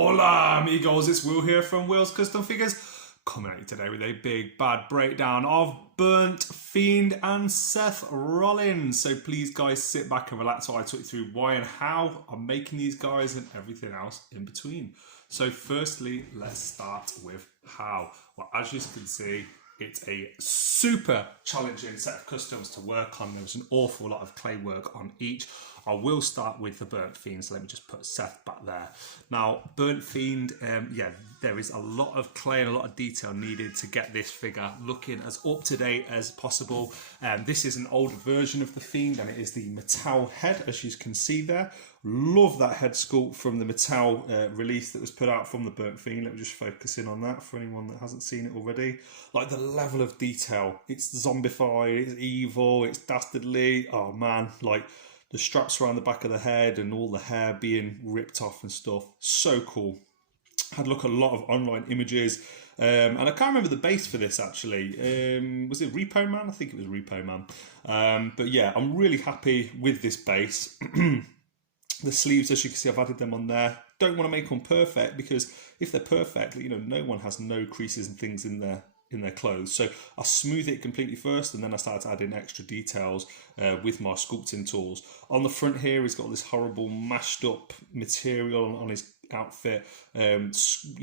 Hola amigos, it's Will here from Will's Custom Figures, coming at you today with a big bad breakdown of Burnt Fiend and Seth Rollins. So please guys sit back and relax while I talk you through why and how I'm making these guys and everything else in between. So firstly, let's start with how. Well, as you can see, it's a super challenging set of customs to work on. There's an awful lot of clay work on each. I will start with the Burnt Fiend, so let me just put Seth back there. Now, Burnt Fiend, there is a lot of clay and a lot of detail needed to get this figure looking as up-to-date as possible. This is an older version of the Fiend, and it is the Mattel head, as you can see there. Love that head sculpt from the Mattel release that was put out from the Burnt Fiend. Let me just focus in on that for anyone that hasn't seen it already. Like the level of detail, it's zombified, it's evil, it's dastardly. Oh man, like the straps around the back of the head and all the hair being ripped off and stuff. So cool. Had a look at a lot of online images. And I can't remember the base for this actually. Was it Repo Man? I think it was Repo Man. But yeah, I'm really happy with this base. The sleeves, as you can see, I've added them on there. Don't want to make them perfect because if they're perfect, you know, no one has no creases and things in their clothes. So I smooth it completely first, and then I start to add in extra details with my sculpting tools. On the front here, he's got this horrible mashed up material on his outfit. You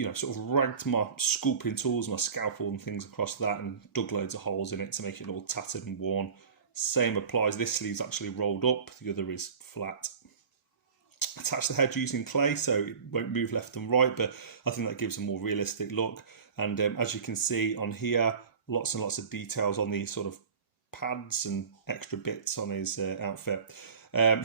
know, sort of ragged my sculpting tools, my scalpel and things across that, and dug loads of holes in it to make it all tattered and worn. Same applies. This sleeve's actually rolled up, the other is flat. Attach the head using clay so it won't move left and right, but I think that gives a more realistic look. And as you can see on here, lots and lots of details on these sort of pads and extra bits on his outfit.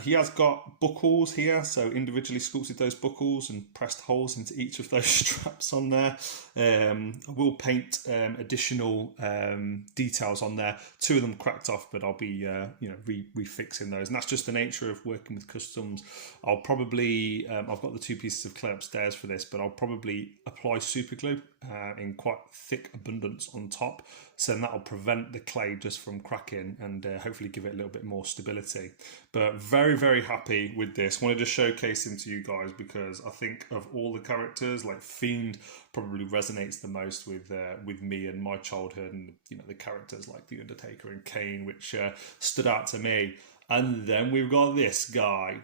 He has got buckles here, so individually sculpted those buckles and pressed holes into each of those straps on there. I will paint additional details on there. Two of them cracked off, but I'll be refixing those, and that's just the nature of working with customs. I'll probably I've got the two pieces of clay upstairs for this, but I'll probably apply super glue in quite thick abundance on top, so then that'll prevent the clay just from cracking and hopefully give it a little bit more stability. But very, very happy with this. Wanted to showcase him to you guys because I think of all the characters, like Fiend probably resonates the most with me and my childhood, and you know, the characters like The Undertaker and Kane, which stood out to me. And then we've got this guy,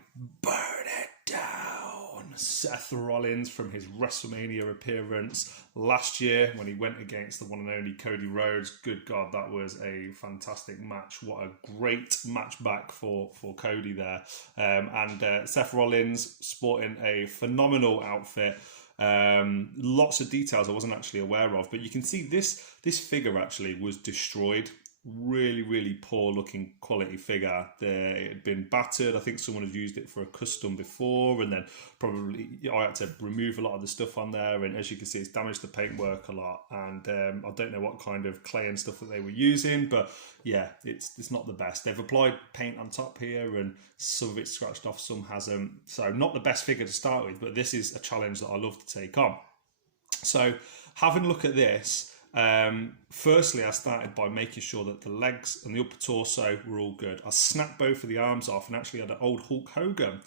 burn it down, Seth Rollins, from his WrestleMania appearance last year when he went against the one and only Cody Rhodes. Good God, that was a fantastic match. What a great match back for Cody there. And Seth Rollins sporting a phenomenal outfit. Lots of details I wasn't actually aware of, but you can see this figure actually was destroyed. Really, really poor looking quality figure. It had been battered. I think someone had used it for a custom before, and then probably I had to remove a lot of the stuff on there, and as you can see, it's damaged the paintwork a lot. And I don't know what kind of clay and stuff that they were using, but yeah, it's not the best. They've applied paint on top here, and some of it's scratched off, some hasn't. So not the best figure to start with, but this is a challenge that I love to take on. So having a look at this, firstly I started by making sure that the legs and the upper torso were all good. I snapped both of the arms off and actually had an old Hulk Hogan.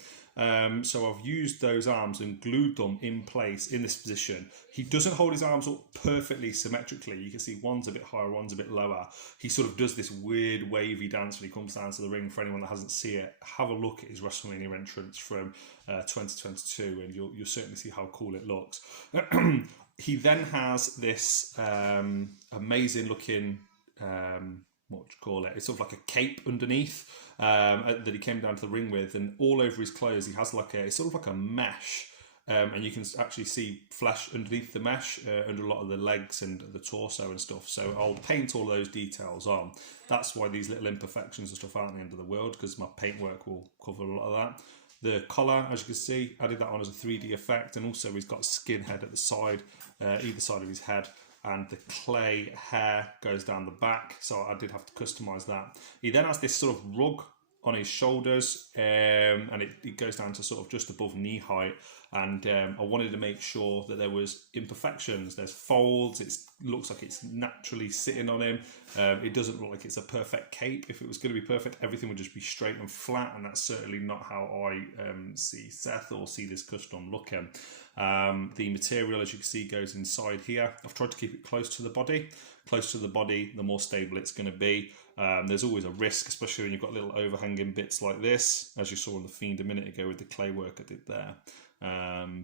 So I've used those arms and glued them in place in this position. He doesn't hold his arms up perfectly symmetrically. You can see one's a bit higher, one's a bit lower. He sort of does this weird wavy dance when he comes down to the ring. For anyone that hasn't seen it, have a look at his WrestleMania entrance from 2022 and you'll certainly see how cool it looks. He then has this amazing looking, what would you call it? It's sort of like a cape underneath that he came down to the ring with, and all over his clothes he has like it's sort of like a mesh, and you can actually see flesh underneath the mesh under a lot of the legs and the torso and stuff. So I'll paint all those details on. That's why these little imperfections and stuff aren't the end of the world, because my paintwork will cover a lot of that. The collar, as you can see, added that on as a 3D effect, and also he's got a skin head at the side, either side of his head, and the clay hair goes down the back, so I did have to customise that. He then has this sort of rug on his shoulders, and it goes down to sort of just above knee height. And I wanted to make sure that there was imperfections. There's folds. It looks like it's naturally sitting on him. It doesn't look like it's a perfect cape. If it was going to be perfect, everything would just be straight and flat, and that's certainly not how I see Seth or see this custom looking. The material, as you can see, goes inside here. I've tried to keep it close to the body. Close to the body, the more stable it's going to be. There's always a risk, especially when you've got little overhanging bits like this, as you saw in the Fiend a minute ago with the clay work I did there.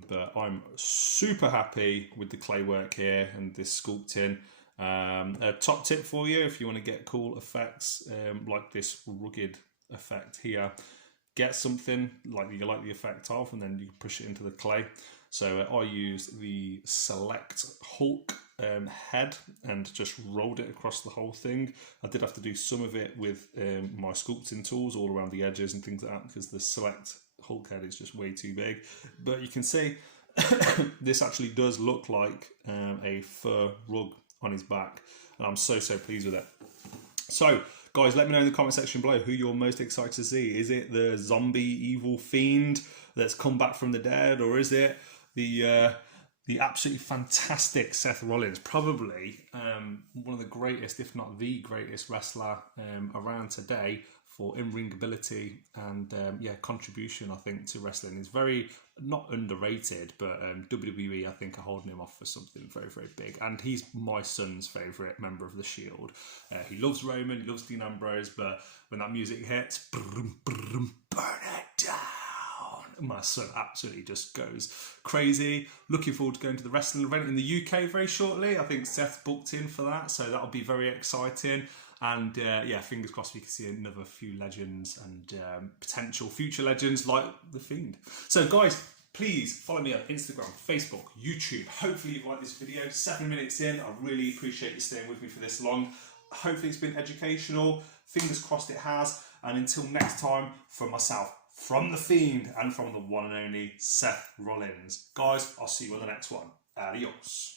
But I'm super happy with the clay work here and this sculpting. A top tip for you, if you want to get cool effects like this rugged effect here, get something like you like the effect of, and then you push it into the clay. So I used the Select Hulk head and just rolled it across the whole thing. I did have to do some of it with my sculpting tools all around the edges and things like that, because the Select Hulk head is just way too big. But you can see this actually does look like a fur rug on his back, and I'm so pleased with it. So guys, let me know in the comment section below who you're most excited to see. Is it the zombie evil fiend that's come back from the dead, or is it the absolutely fantastic Seth Rollins, probably one of the greatest, if not the greatest wrestler around today for in-ring ability and contribution, I think, to wrestling. Is very not underrated, but WWE, I think, are holding him off for something very big. And he's my son's favourite member of the Shield. He loves Roman, he loves Dean Ambrose, but when that music hits, burn it down, my son absolutely just goes crazy. Looking forward to going to the wrestling event in the UK very shortly. I think Seth's booked in for that, so that'll be very exciting. And fingers crossed we can see another few legends and potential future legends like the Fiend. So guys, please follow me on Instagram, Facebook, YouTube. Hopefully you've liked this video. 7 minutes in, I really appreciate you staying with me for this long. Hopefully it's been educational. Fingers crossed it has. And until next time, from myself, from the Fiend, and from the one and only Seth Rollins. Guys, I'll see you on the next one. Adios.